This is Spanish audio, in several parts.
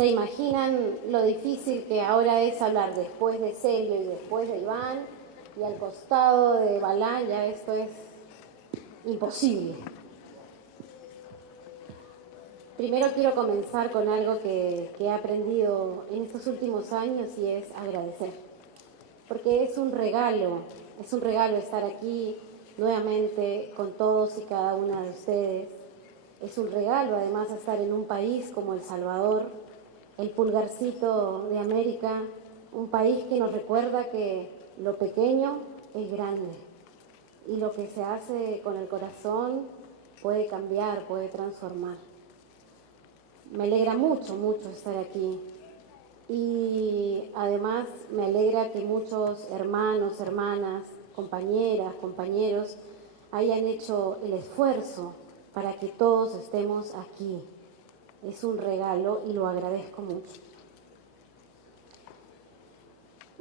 ¿Se imaginan lo difícil que ahora es hablar después de Celio y después de Iván y al costado de Balán? Ya esto es imposible. Primero quiero comenzar con algo que he aprendido en estos últimos años y es agradecer. Porque es un regalo estar aquí nuevamente con todos y cada una de ustedes. Es un regalo además estar en un país como El Salvador, el pulgarcito de América, un país que nos recuerda que lo pequeño es grande y lo que se hace con el corazón puede cambiar, puede transformar. Me alegra mucho, mucho estar aquí y además me alegra que muchos hermanos, hermanas, compañeras, compañeros hayan hecho el esfuerzo para que todos estemos aquí. Es un regalo y lo agradezco mucho.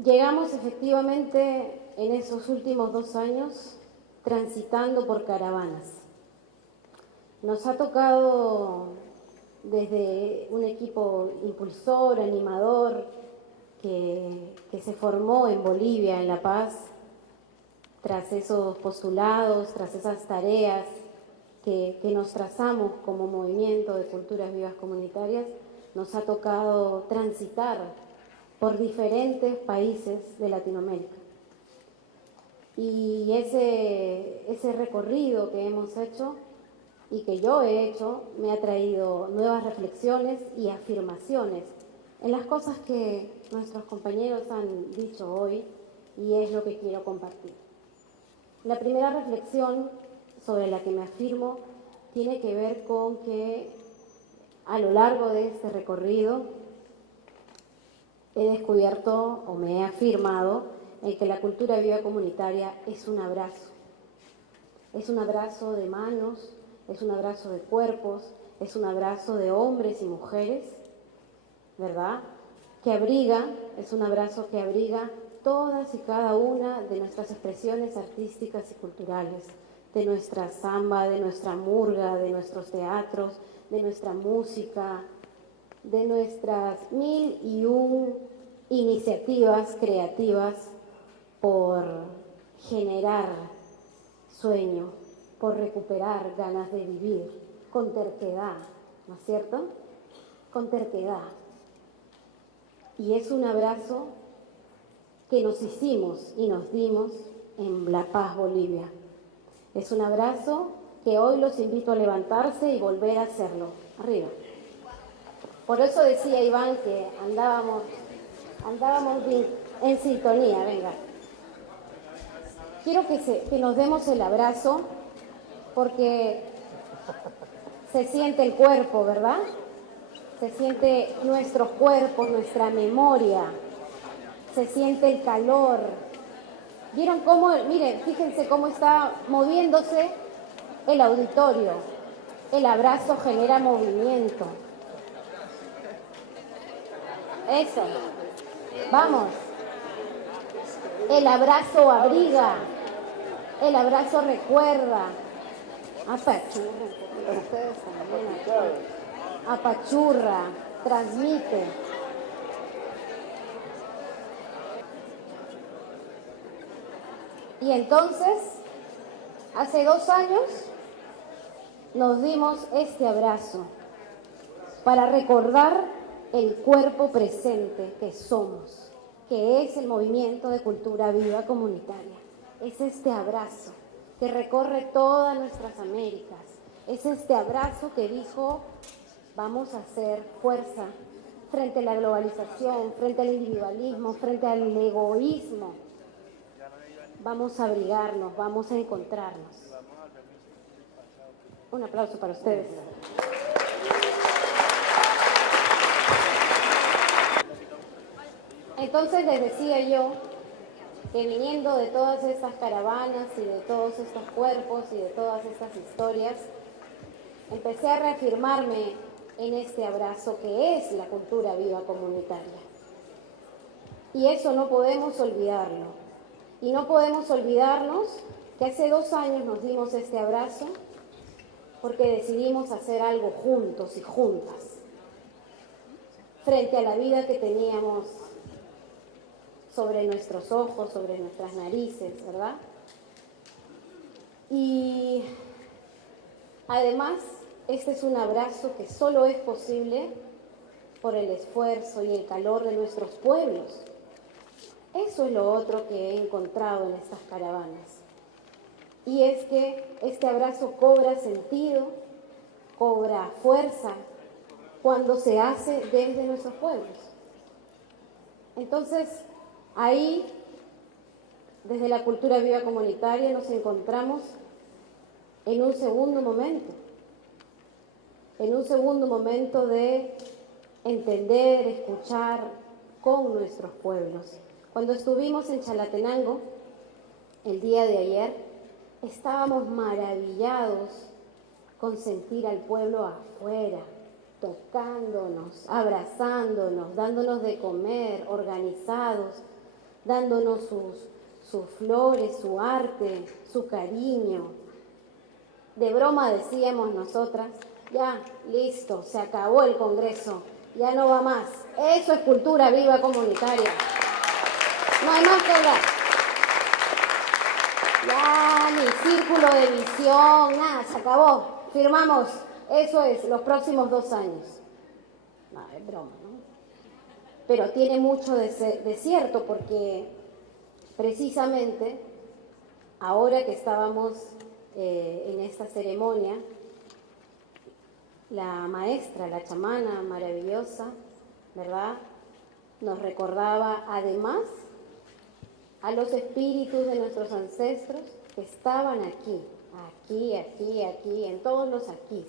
Llegamos efectivamente en esos últimos 2 años transitando por caravanas. Nos ha tocado desde un equipo impulsor, animador, que se formó en Bolivia, en La Paz, tras esos postulados, tras esas tareas que nos trazamos como movimiento de culturas vivas comunitarias, nos ha tocado transitar por diferentes países de Latinoamérica. Y ese recorrido que hemos hecho y que yo he hecho me ha traído nuevas reflexiones y afirmaciones en las cosas que nuestros compañeros han dicho hoy, y es lo que quiero compartir. La primera reflexión sobre la que me afirmo tiene que ver con que a lo largo de este recorrido he descubierto o me he afirmado en que la cultura viva comunitaria es un abrazo de manos, es un abrazo de cuerpos, es un abrazo de hombres y mujeres, ¿verdad? Que abriga, es un abrazo que abriga todas y cada una de nuestras expresiones artísticas y culturales, de nuestra samba, de nuestra murga, de nuestros teatros, de nuestra música, de nuestras 1001 iniciativas creativas por generar sueño, por recuperar ganas de vivir, con terquedad, ¿no es cierto? Con terquedad. Y es un abrazo que nos hicimos y nos dimos en La Paz, Bolivia. Es un abrazo que hoy los invito a levantarse y volver a hacerlo. Arriba. Por eso decía Iván que andábamos en sintonía, venga. Quiero que nos demos el abrazo porque se siente el cuerpo, ¿verdad? Se siente nuestros cuerpos, nuestra memoria, se siente el calor. ¿Vieron cómo? Miren, fíjense cómo está moviéndose el auditorio. El abrazo genera movimiento. Eso. Vamos. El abrazo abriga. El abrazo recuerda. Apachurra. Ustedes también. Apachurra. Transmite. Y entonces, hace 2 años, nos dimos este abrazo para recordar el cuerpo presente que somos, que es el movimiento de cultura viva comunitaria. Es este abrazo que recorre todas nuestras Américas. Es este abrazo que dijo, vamos a hacer fuerza frente a la globalización, frente al individualismo, frente al egoísmo. Vamos a abrigarnos, vamos a encontrarnos. Un aplauso para ustedes. Entonces les decía yo que viniendo de todas estas caravanas y de todos estos cuerpos y de todas estas historias, empecé a reafirmarme en este abrazo que es la cultura viva comunitaria. Y eso no podemos olvidarlo. Y no podemos olvidarnos que hace 2 años nos dimos este abrazo porque decidimos hacer algo juntos y juntas. frente a la vida que teníamos sobre nuestros ojos, sobre nuestras narices, ¿verdad? Y además, este es un abrazo que solo es posible por el esfuerzo y el calor de nuestros pueblos. Eso es lo otro que he encontrado en estas caravanas. Y es que este abrazo cobra sentido, cobra fuerza, cuando se hace desde nuestros pueblos. Entonces, ahí, desde la cultura viva comunitaria, nos encontramos en un segundo momento de entender, escuchar con nuestros pueblos. Cuando estuvimos en Chalatenango, el día de ayer, estábamos maravillados con sentir al pueblo afuera, tocándonos, abrazándonos, dándonos de comer, organizados, dándonos sus flores, su arte, su cariño. De broma decíamos nosotras, ya, listo, se acabó el Congreso, ya no va más. Eso es cultura viva comunitaria. No hay más que hablar. Ya, ni círculo de visión, nada, se acabó. Firmamos, eso es, los próximos 2 años. No, es broma, ¿no? Pero tiene mucho de cierto, porque precisamente ahora que estábamos en esta ceremonia, la maestra, la chamana maravillosa, ¿verdad?, nos recordaba además a los espíritus de nuestros ancestros que estaban aquí, en todos los aquís.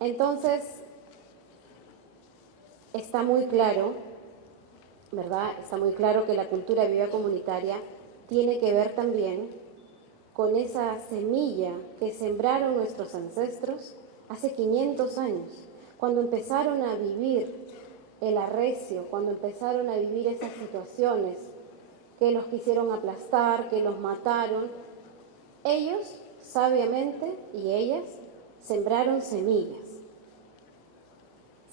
Entonces, está muy claro, ¿verdad? Está muy claro que la cultura viva comunitaria tiene que ver también con esa semilla que sembraron nuestros ancestros hace 500 años, cuando empezaron a vivir el arrecio, cuando empezaron a vivir esas situaciones que los quisieron aplastar, que los mataron. Ellos, sabiamente, y ellas, sembraron semillas.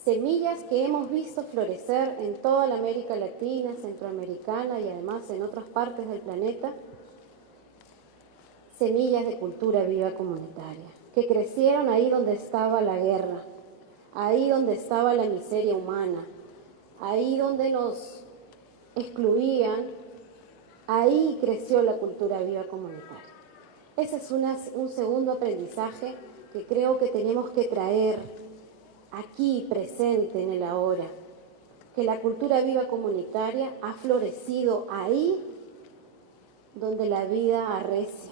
Semillas que hemos visto florecer en toda la América Latina, Centroamericana y además en otras partes del planeta. Semillas de cultura viva comunitaria, que crecieron ahí donde estaba la guerra, ahí donde estaba la miseria humana, ahí donde nos excluían, ahí creció la cultura viva comunitaria. Ese es un segundo aprendizaje que creo que tenemos que traer aquí presente en el ahora, que la cultura viva comunitaria ha florecido ahí donde la vida arrecia,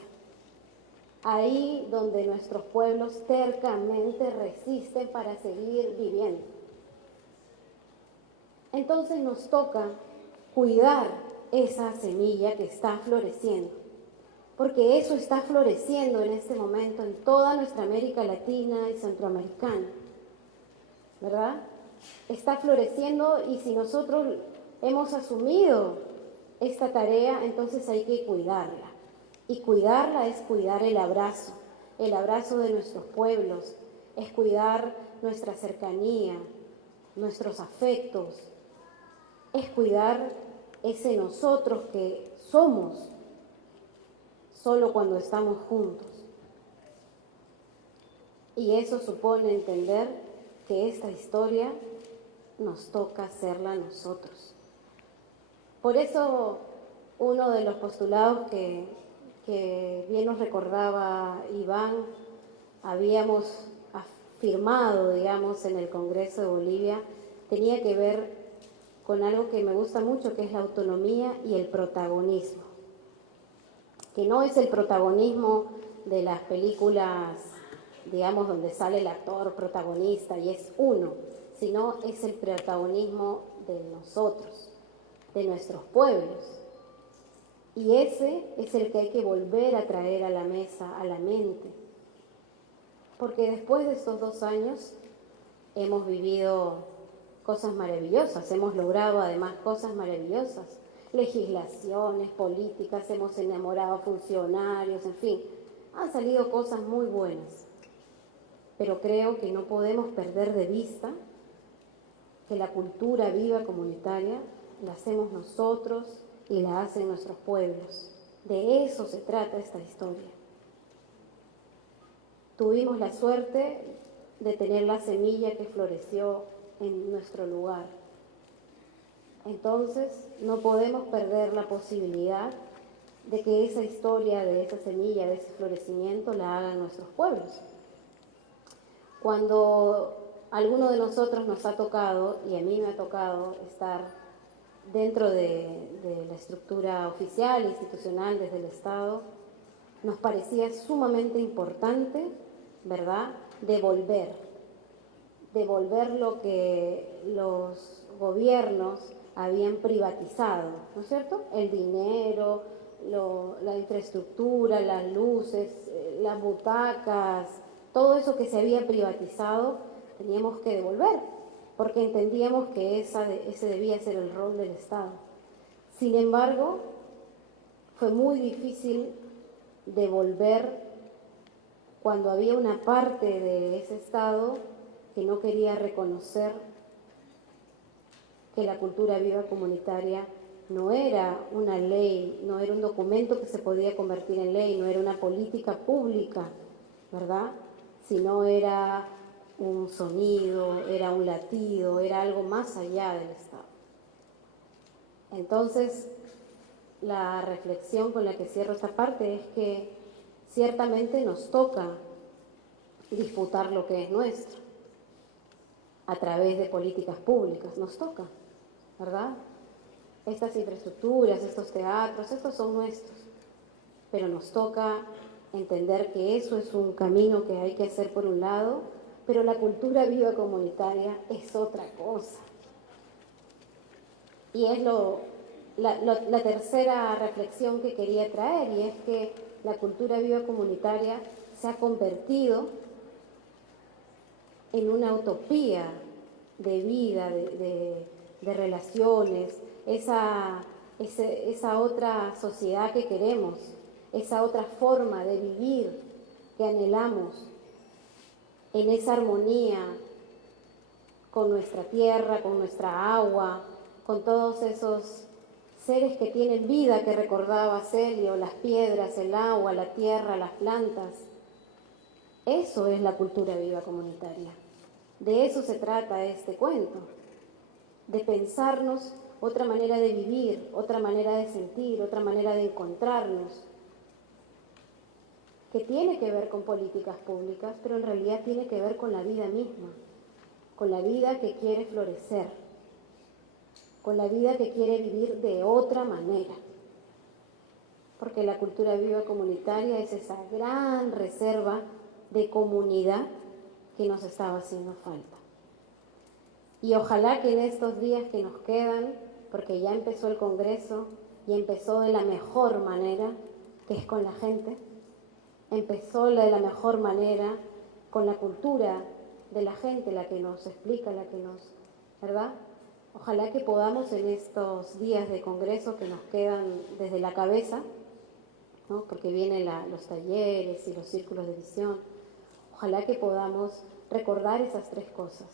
ahí donde nuestros pueblos tercamente resisten para seguir viviendo. Entonces nos toca cuidar esa semilla que está floreciendo, porque eso está floreciendo en este momento en toda nuestra América Latina y Centroamericana, ¿verdad? Está floreciendo, y si nosotros hemos asumido esta tarea, entonces hay que cuidarla. Y cuidarla es cuidar el abrazo de nuestros pueblos, es cuidar nuestra cercanía, nuestros afectos, es cuidar ese nosotros que somos solo cuando estamos juntos. Y eso supone entender que esta historia nos toca hacerla a nosotros. Por eso, uno de los postulados que bien nos recordaba Iván, habíamos afirmado, digamos, en el Congreso de Bolivia, tenía que ver con algo que me gusta mucho, que es la autonomía y el protagonismo. Que no es el protagonismo de las películas, digamos, donde sale el actor protagonista y es uno, sino es el protagonismo de nosotros, de nuestros pueblos. Y ese es el que hay que volver a traer a la mesa, a la mente. Porque después de estos 2 años hemos vivido cosas maravillosas, hemos logrado además cosas maravillosas, legislaciones, políticas, hemos enamorado funcionarios, en fin, han salido cosas muy buenas. Pero creo que no podemos perder de vista que la cultura viva comunitaria la hacemos nosotros y la hacen nuestros pueblos. De eso se trata esta historia. Tuvimos la suerte de tener la semilla que floreció en nuestro lugar. Entonces, no podemos perder la posibilidad de que esa historia, de esa semilla, de ese florecimiento, la hagan nuestros pueblos. Cuando a alguno de nosotros nos ha tocado, y a mí me ha tocado estar dentro de la estructura oficial, institucional, desde el Estado, nos parecía sumamente importante, ¿verdad?, devolver lo que los gobiernos habían privatizado, ¿no es cierto? El dinero, la infraestructura, las luces, las butacas, todo eso que se había privatizado teníamos que devolver, porque entendíamos que ese debía ser el rol del Estado. Sin embargo, fue muy difícil devolver cuando había una parte de ese Estado que no quería reconocer que la cultura viva comunitaria no era una ley, no era un documento que se podía convertir en ley, no era una política pública, ¿verdad?, sino era un sonido, era un latido, era algo más allá del Estado. Entonces, la reflexión con la que cierro esta parte es que ciertamente nos toca disputar lo que es nuestro a través de políticas públicas, nos toca, ¿verdad? Estas infraestructuras, estos teatros, estos son nuestros, pero nos toca entender que eso es un camino que hay que hacer por un lado, pero la cultura viva comunitaria es otra cosa. Y es la tercera reflexión que quería traer, y es que la cultura viva comunitaria se ha convertido en una utopía de vida, de relaciones, esa otra sociedad que queremos, esa otra forma de vivir que anhelamos, en esa armonía con nuestra tierra, con nuestra agua, con todos esos seres que tienen vida que recordaba Celio, las piedras, el agua, la tierra, las plantas. Eso es la cultura viva comunitaria. De eso se trata este cuento, de pensarnos otra manera de vivir, otra manera de sentir, otra manera de encontrarnos, que tiene que ver con políticas públicas, pero en realidad tiene que ver con la vida misma, con la vida que quiere florecer, con la vida que quiere vivir de otra manera. Porque la cultura viva comunitaria es esa gran reserva de comunidad que nos estaba haciendo falta. Y ojalá que en estos días que nos quedan, porque ya empezó el Congreso y empezó de la mejor manera, que es con la gente, empezó de la mejor manera con la cultura de la gente, la que nos explica, la que nos, ¿verdad? Ojalá que podamos en estos días de Congreso que nos quedan desde la cabeza, ¿no?, porque vienen los talleres y los círculos de visión, ojalá que podamos recordar esas tres cosas: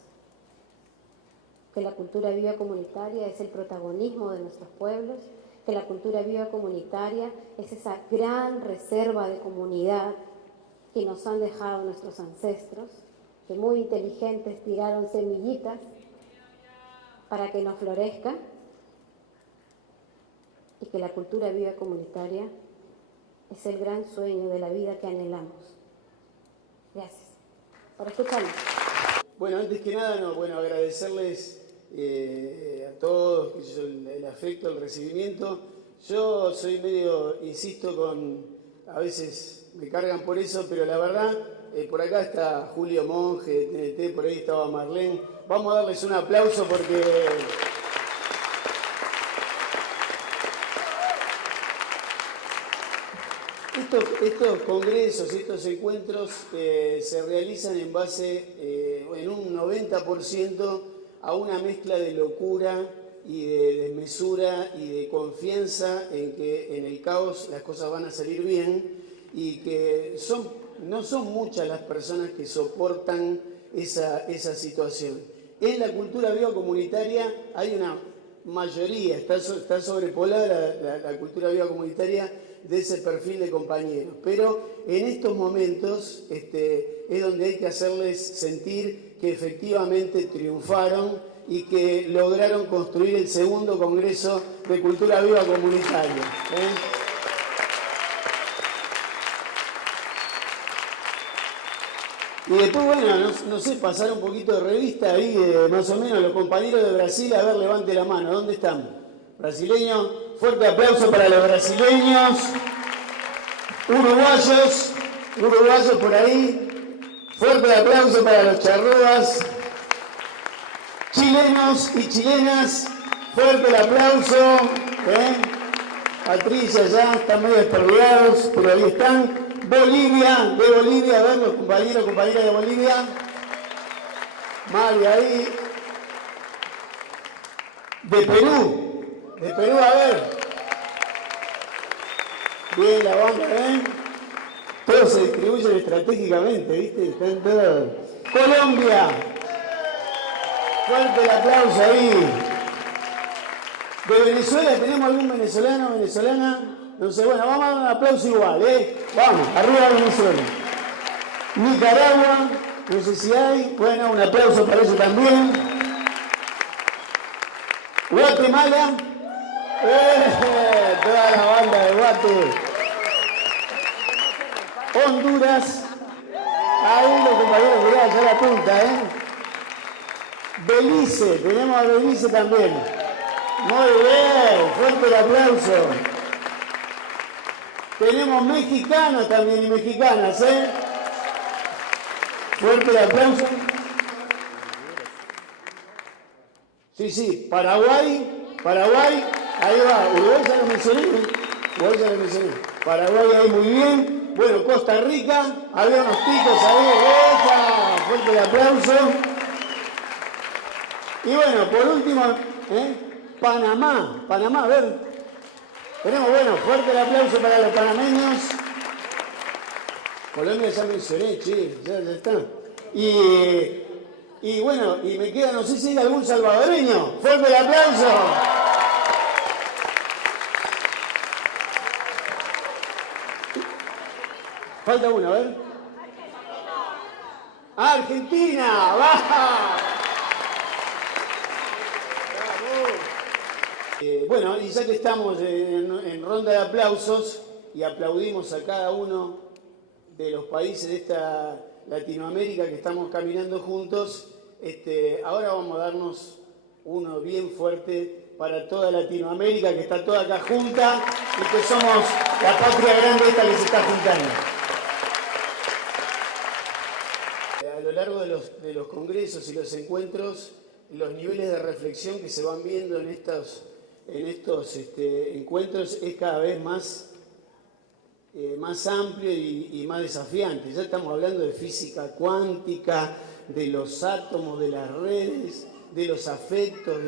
que la cultura viva comunitaria es el protagonismo de nuestros pueblos, que la cultura viva comunitaria es esa gran reserva de comunidad que nos han dejado nuestros ancestros, que muy inteligentes tiraron semillitas para que nos florezca, y que la cultura viva comunitaria es el gran sueño de la vida que anhelamos. Gracias por escucharnos. Bueno, antes que nada, agradecerles a todos el afecto, el recibimiento. Yo soy medio, insisto, a veces me cargan por eso, pero la verdad, por acá está Julio Monge de TNT, por ahí estaba Marlene. Vamos a darles un aplauso porque estos congresos, estos encuentros se realizan en base, en un 90%, a una mezcla de locura y de desmesura y de confianza en que en el caos las cosas van a salir bien, y que no son muchas las personas que soportan esa situación. en la cultura viva comunitaria hay una mayoría, está sobrepoblada la cultura viva comunitaria de ese perfil de compañeros. Pero en estos momentos es donde hay que hacerles sentir que efectivamente triunfaron y que lograron construir el segundo Congreso de Cultura Viva Comunitaria. Y después, bueno, no sé, pasar un poquito de revista ahí, más o menos, los compañeros de Brasil, a ver, levante la mano, ¿dónde están? Brasileños, fuerte aplauso para los brasileños, uruguayos por ahí, fuerte aplauso para los charrúas, chilenos y chilenas, fuerte el aplauso, Patricia ya, están medio desperdigados, pero ahí están. Bolivia, a ver los compañeras de Bolivia. Mari ahí. De Perú, a ver. Bien, la banda, Todos se distribuyen estratégicamente, ¿viste? Están todos. Colombia. Fuerte el aplauso ahí. De Venezuela, ¿tenemos algún venezolano, venezolana? No sé, bueno, vamos a dar un aplauso igual, Vamos, arriba Venezuela. Nicaragua, no sé si hay. Bueno, un aplauso para eso también. Guatemala. Toda la banda de Guate. Honduras. Ahí los compañeros que ya la punta, Belice, tenemos a Belice también. Muy bien, fuerte el aplauso. Tenemos mexicanos también y mexicanas, Fuerte el aplauso. Sí, Paraguay, ahí va, Uruguay ya lo mencioné, Paraguay ahí muy bien. Bueno, Costa Rica, había unos ticos ahí, fuerte el aplauso. Y bueno, por último, Panamá, a ver. Tenemos, bueno, fuerte el aplauso para los panameños. Colombia ya mencioné, ya está. Y bueno, y me queda, no sé si hay algún salvadoreño. Fuerte el aplauso. Falta uno, a ver. Argentina, baja. Bueno, y ya que estamos en ronda de aplausos y aplaudimos a cada uno de los países de esta Latinoamérica que estamos caminando juntos, ahora vamos a darnos uno bien fuerte para toda Latinoamérica, que está toda acá junta y que somos la patria grande esta que se está juntando. A lo largo de los congresos y los encuentros, los niveles de reflexión que se van viendo en estos encuentros es cada vez más amplio y más desafiante. Ya estamos hablando de física cuántica, de los átomos, de las redes, de los afectos,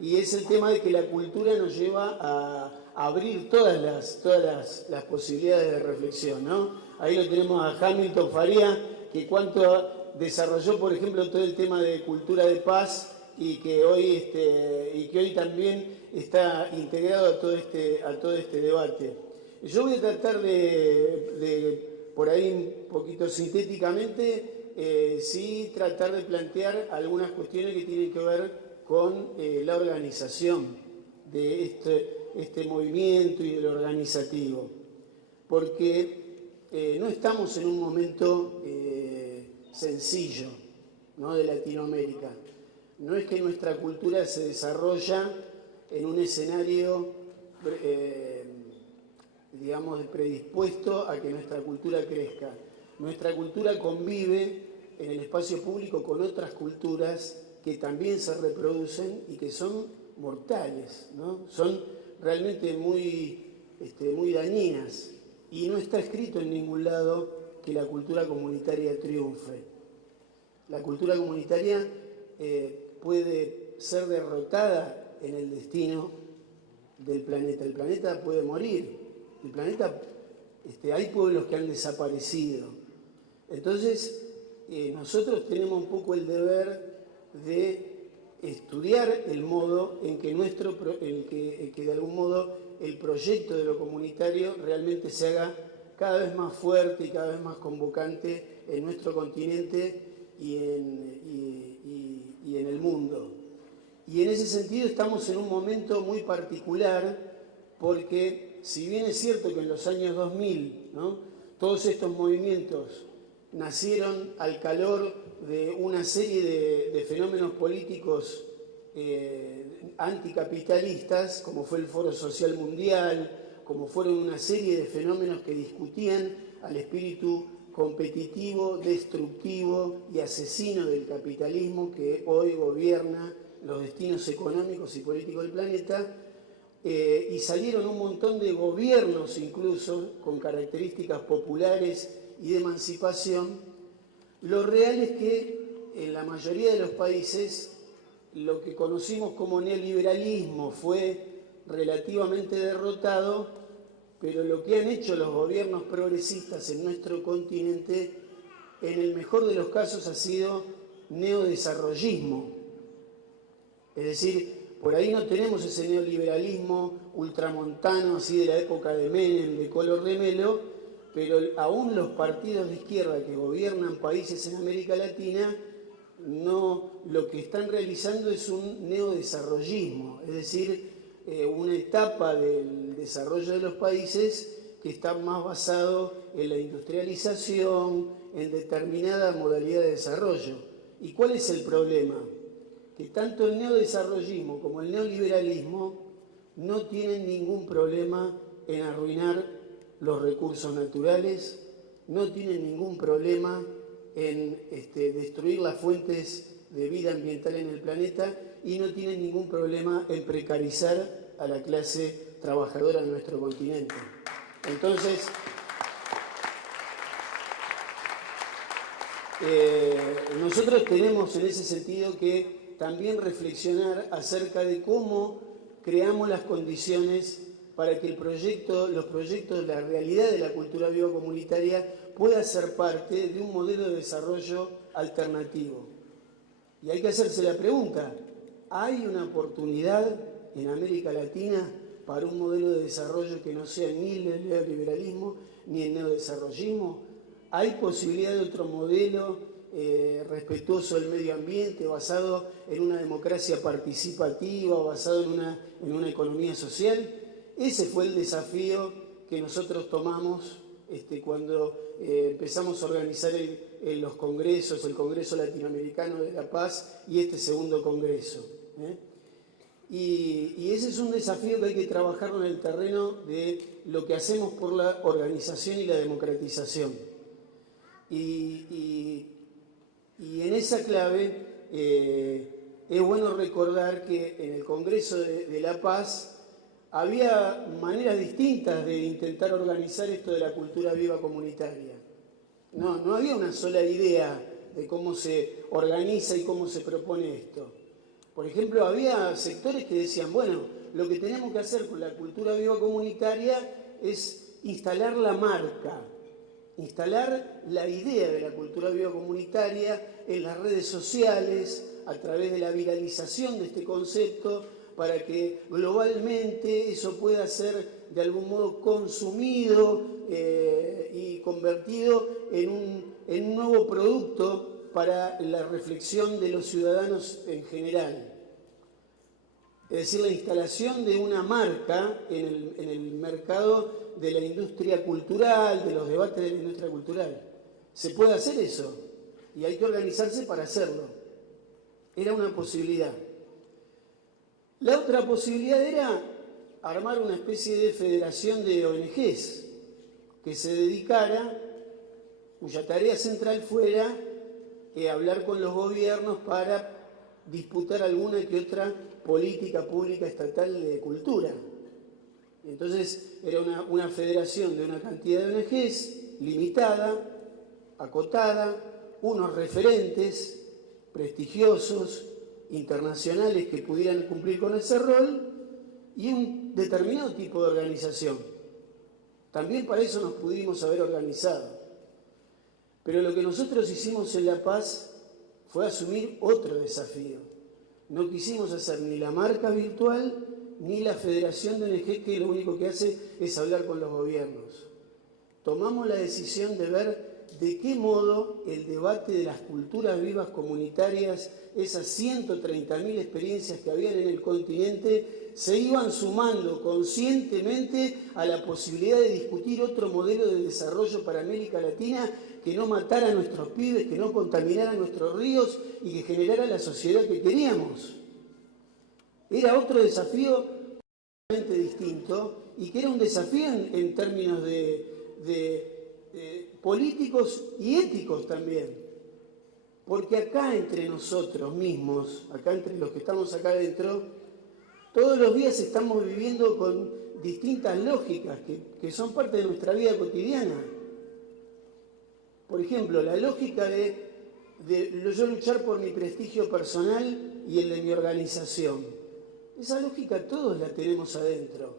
y es el tema de que la cultura nos lleva a abrir todas las posibilidades de reflexión, ¿no? Ahí lo tenemos a Hamilton Faría, que cuánto desarrolló, por ejemplo, todo el tema de cultura de paz y que hoy también está integrado a todo este debate. Yo voy a tratar de por ahí un poquito sintéticamente, sí tratar de plantear algunas cuestiones que tienen que ver con la organización de este movimiento y del organizativo, porque no estamos en un momento sencillo, ¿no?, de Latinoamérica. No es que nuestra cultura se desarrolla en un escenario, digamos, predispuesto a que nuestra cultura crezca. Nuestra cultura convive en el espacio público con otras culturas que también se reproducen y que son mortales, ¿no? Son realmente muy dañinas. Y no está escrito en ningún lado que la cultura comunitaria triunfe. La cultura comunitaria puede ser derrotada en el destino del planeta. El planeta puede morir. El planeta, hay pueblos que han desaparecido. Entonces, nosotros tenemos un poco el deber de estudiar el modo en que de algún modo el proyecto de lo comunitario realmente se haga cada vez más fuerte y cada vez más convocante en nuestro continente y en el mundo. Y en ese sentido estamos en un momento muy particular porque si bien es cierto que en los años 2000, ¿no?, todos estos movimientos nacieron al calor de una serie de fenómenos políticos anticapitalistas, como fue el Foro Social Mundial, como fueron una serie de fenómenos que discutían al espíritu competitivo, destructivo y asesino del capitalismo que hoy gobierna los destinos económicos y políticos del planeta, y salieron un montón de gobiernos incluso con características populares y de emancipación. Lo real es que en la mayoría de los países lo que conocimos como neoliberalismo fue relativamente derrotado, pero lo que han hecho los gobiernos progresistas en nuestro continente, en el mejor de los casos, ha sido neodesarrollismo. Es decir, por ahí no tenemos ese neoliberalismo ultramontano, así de la época de Menem, de Collor de Mello, pero aún los partidos de izquierda que gobiernan países en América Latina, lo que están realizando es un neodesarrollismo, es decir, una etapa del desarrollo de los países que está más basado en la industrialización, en determinada modalidad de desarrollo. ¿Y cuál es el problema? Que tanto el neodesarrollismo como el neoliberalismo no tienen ningún problema en arruinar los recursos naturales, no tienen ningún problema en destruir las fuentes de vida ambiental en el planeta y no tienen ningún problema en precarizar a la clase trabajadora de nuestro continente. Entonces, nosotros tenemos en ese sentido que también reflexionar acerca de cómo creamos las condiciones para que los proyectos, la realidad de la cultura viva comunitaria pueda ser parte de un modelo de desarrollo alternativo. Y hay que hacerse la pregunta, ¿hay una oportunidad en América Latina para un modelo de desarrollo que no sea ni el neoliberalismo ni el neodesarrollismo? ¿Hay posibilidad de otro modelo respetuoso del medio ambiente, basado en una democracia participativa, basado en una economía social? Ese fue el desafío que nosotros tomamos cuando empezamos a organizar los congresos, el Congreso Latinoamericano de la Paz y este segundo congreso. Y ese es un desafío que hay que trabajarlo en el terreno de lo que hacemos por la organización y la democratización. Y en esa clave es bueno recordar que en el Congreso de La Paz había maneras distintas de intentar organizar esto de la cultura viva comunitaria. No había una sola idea de cómo se organiza y cómo se propone esto. Por ejemplo, había sectores que decían, bueno, lo que tenemos que hacer con la cultura viva comunitaria es instalar la marca, instalar la idea de la cultura viva comunitaria en las redes sociales, a través de la viralización de este concepto, para que globalmente eso pueda ser de algún modo consumido y convertido en un nuevo producto para la reflexión de los ciudadanos en general. Es decir, la instalación de una marca en el mercado de la industria cultural, de los debates de la industria cultural. ¿Se puede hacer eso? Y hay que organizarse para hacerlo. Era una posibilidad. La otra posibilidad era armar una especie de federación de ONGs que se dedicara, cuya tarea central fuera hablar con los gobiernos para disputar alguna que otra política pública estatal de cultura. Entonces era una federación de una cantidad de ONGs limitada, acotada, unos referentes prestigiosos, internacionales que pudieran cumplir con ese rol y un determinado tipo de organización. También para eso nos pudimos haber organizado. Pero lo que nosotros hicimos en La Paz fue asumir otro desafío. No quisimos hacer ni la marca virtual ni la federación de ONG, que lo único que hace es hablar con los gobiernos. Tomamos la decisión de ver de qué modo el debate de las culturas vivas comunitarias, esas 130.000 experiencias que habían en el continente, se iban sumando conscientemente a la posibilidad de discutir otro modelo de desarrollo para América Latina que no matara a nuestros pibes, que no contaminara nuestros ríos y que generara la sociedad que queríamos. Era otro desafío totalmente distinto y que era un desafío en términos de políticos y éticos también. Porque acá entre nosotros mismos, acá entre los que estamos acá adentro, todos los días estamos viviendo con distintas lógicas que son parte de nuestra vida cotidiana. Por ejemplo, la lógica de yo luchar por mi prestigio personal y el de mi organización. Esa lógica todos la tenemos adentro.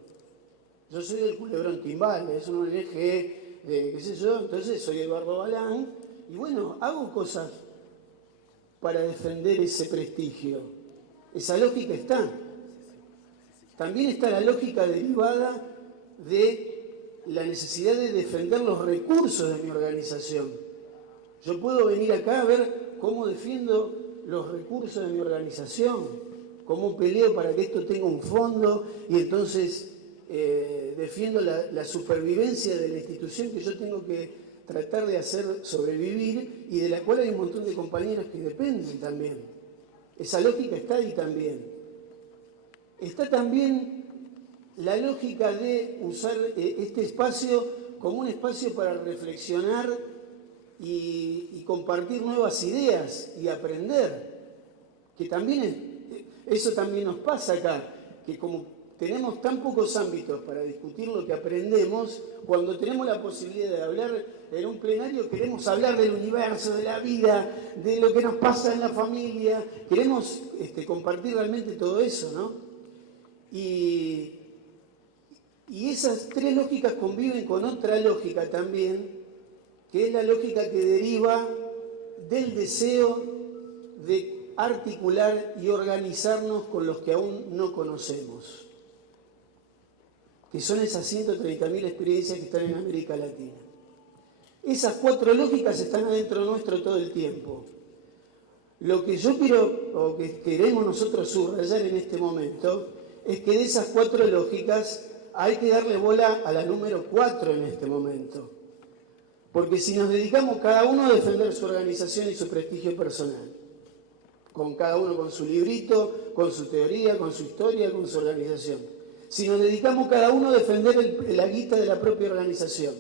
Yo soy del Culebrón Timbal, es una ONG qué sé yo, entonces soy Eduardo Balán y bueno, hago cosas para defender ese prestigio. Esa lógica está. También está la lógica derivada de la necesidad de defender los recursos de mi organización. Yo puedo venir acá a ver cómo defiendo los recursos de mi organización, cómo peleo para que esto tenga un fondo y entonces defiendo la supervivencia de la institución que yo tengo que tratar de hacer sobrevivir y de la cual hay un montón de compañeros que dependen también. Esa lógica está ahí también. Está también la lógica de usar este espacio como un espacio para reflexionar y compartir nuevas ideas y aprender. Que también eso también nos pasa acá, que como tenemos tan pocos ámbitos para discutir lo que aprendemos, cuando tenemos la posibilidad de hablar en un plenario, queremos hablar del universo, de la vida, de lo que nos pasa en la familia, queremos compartir realmente todo eso, ¿no? Y esas tres lógicas conviven con otra lógica también, que es la lógica que deriva del deseo de articular y organizarnos con los que aún no conocemos, que son esas 130.000 experiencias que están en América Latina. Esas cuatro lógicas están adentro nuestro todo el tiempo. Lo que yo quiero, o que queremos nosotros subrayar en este momento, es que de esas cuatro lógicas hay que darle bola a la número 4 en este momento. Porque si nos dedicamos cada uno a defender su organización y su prestigio personal, con cada uno con su librito, con su teoría, con su historia, con su organización, si nos dedicamos cada uno a defender la guita de la propia organización,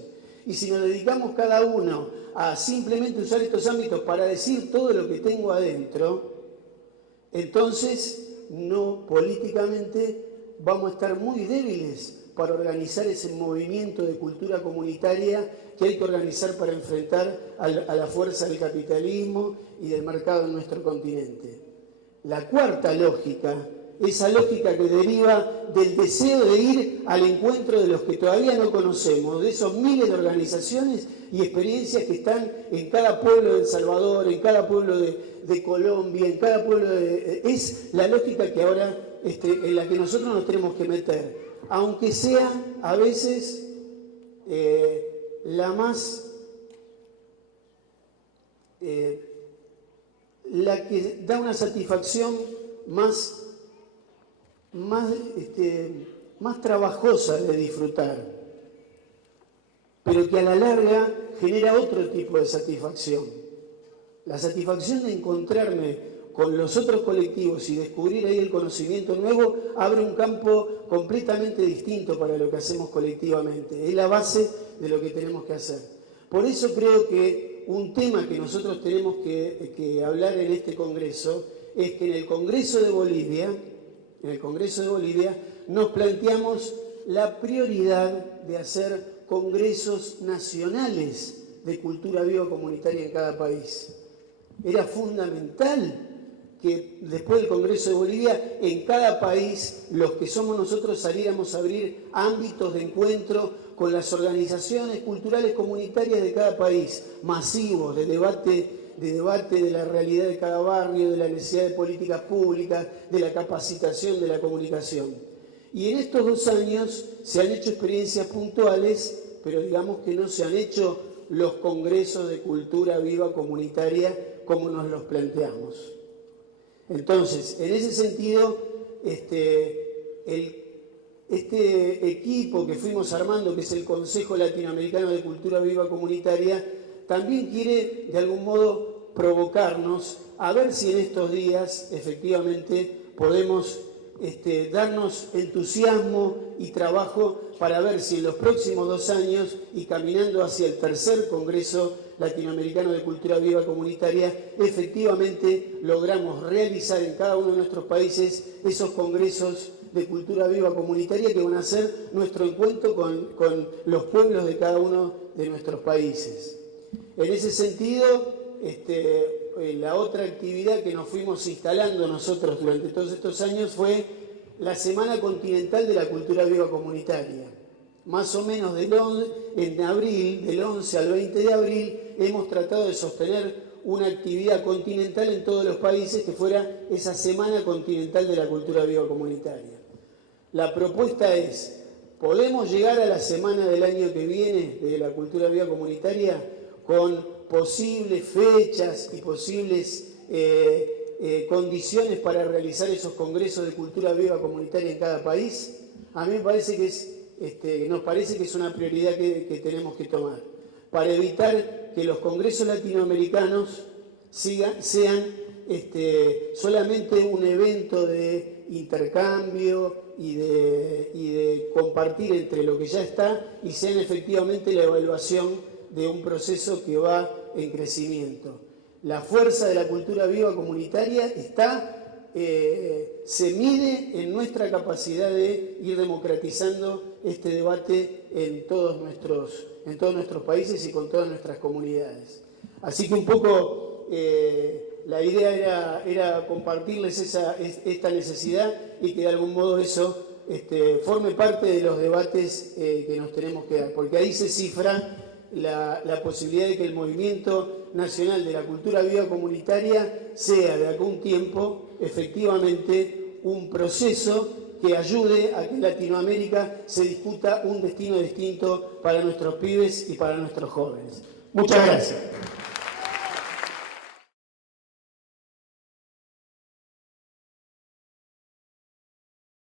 y si nos dedicamos cada uno a simplemente usar estos ámbitos para decir todo lo que tengo adentro, entonces no, políticamente vamos a estar muy débiles para organizar ese movimiento de cultura comunitaria que hay que organizar para enfrentar a la fuerza del capitalismo y del mercado en nuestro continente. La cuarta lógica, esa lógica que deriva del deseo de ir al encuentro de los que todavía no conocemos, de esos miles de organizaciones y experiencias que están en cada pueblo de El Salvador, en cada pueblo de Colombia, en cada pueblo es la lógica que ahora en la que nosotros nos tenemos que meter, aunque sea a veces la que da una satisfacción más trabajosa de disfrutar, pero que a la larga genera otro tipo de satisfacción. La satisfacción de encontrarme con los otros colectivos y descubrir ahí el conocimiento nuevo abre un campo completamente distinto para lo que hacemos colectivamente. Es la base de lo que tenemos que hacer. Por eso creo que un tema que nosotros tenemos que hablar en este Congreso es que en el Congreso de Bolivia nos planteamos la prioridad de hacer congresos nacionales de cultura viva comunitaria en cada país. Era fundamental que después del Congreso de Bolivia, en cada país, los que somos nosotros saliéramos a abrir ámbitos de encuentro con las organizaciones culturales comunitarias de cada país, masivos, de debate de debate de la realidad de cada barrio, de la necesidad de políticas públicas, de la capacitación, de la comunicación. Y en estos 2 años se han hecho experiencias puntuales, pero digamos que no se han hecho los congresos de cultura viva comunitaria como nos los planteamos. Entonces, en ese sentido, este equipo que fuimos armando, que es el Consejo Latinoamericano de Cultura Viva Comunitaria, también quiere de algún modo provocarnos a ver si en estos días efectivamente podemos darnos entusiasmo y trabajo para ver si en los próximos 2 años y caminando hacia el tercer Congreso Latinoamericano de Cultura Viva Comunitaria, efectivamente logramos realizar en cada uno de nuestros países esos congresos de cultura viva comunitaria que van a ser nuestro encuentro con los pueblos de cada uno de nuestros países. En ese sentido, la otra actividad que nos fuimos instalando nosotros durante todos estos años fue la Semana Continental de la Cultura Viva Comunitaria. Más o menos en abril, del 11 al 20 de abril, hemos tratado de sostener una actividad continental en todos los países que fuera esa Semana Continental de la Cultura Viva Comunitaria. La propuesta es, ¿podemos llegar a la semana del año que viene de la Cultura Viva Comunitaria con posibles fechas y posibles condiciones para realizar esos congresos de cultura viva comunitaria en cada país? A mí me parece que nos parece que es una prioridad que tenemos que tomar, para evitar que los congresos latinoamericanos sean solamente un evento de intercambio y de compartir entre lo que ya está y sean efectivamente la evaluación de un proceso que va en crecimiento. La fuerza de la cultura viva comunitaria se mide en nuestra capacidad de ir democratizando este debate en todos nuestros países y con todas nuestras comunidades. Así que un poco la idea era compartirles esta necesidad y que de algún modo eso forme parte de los debates que nos tenemos que dar, porque ahí se cifra la posibilidad de que el movimiento nacional de la cultura viva comunitaria sea de algún tiempo efectivamente un proceso que ayude a que en Latinoamérica se discuta un destino distinto para nuestros pibes y para nuestros jóvenes. Muchas gracias.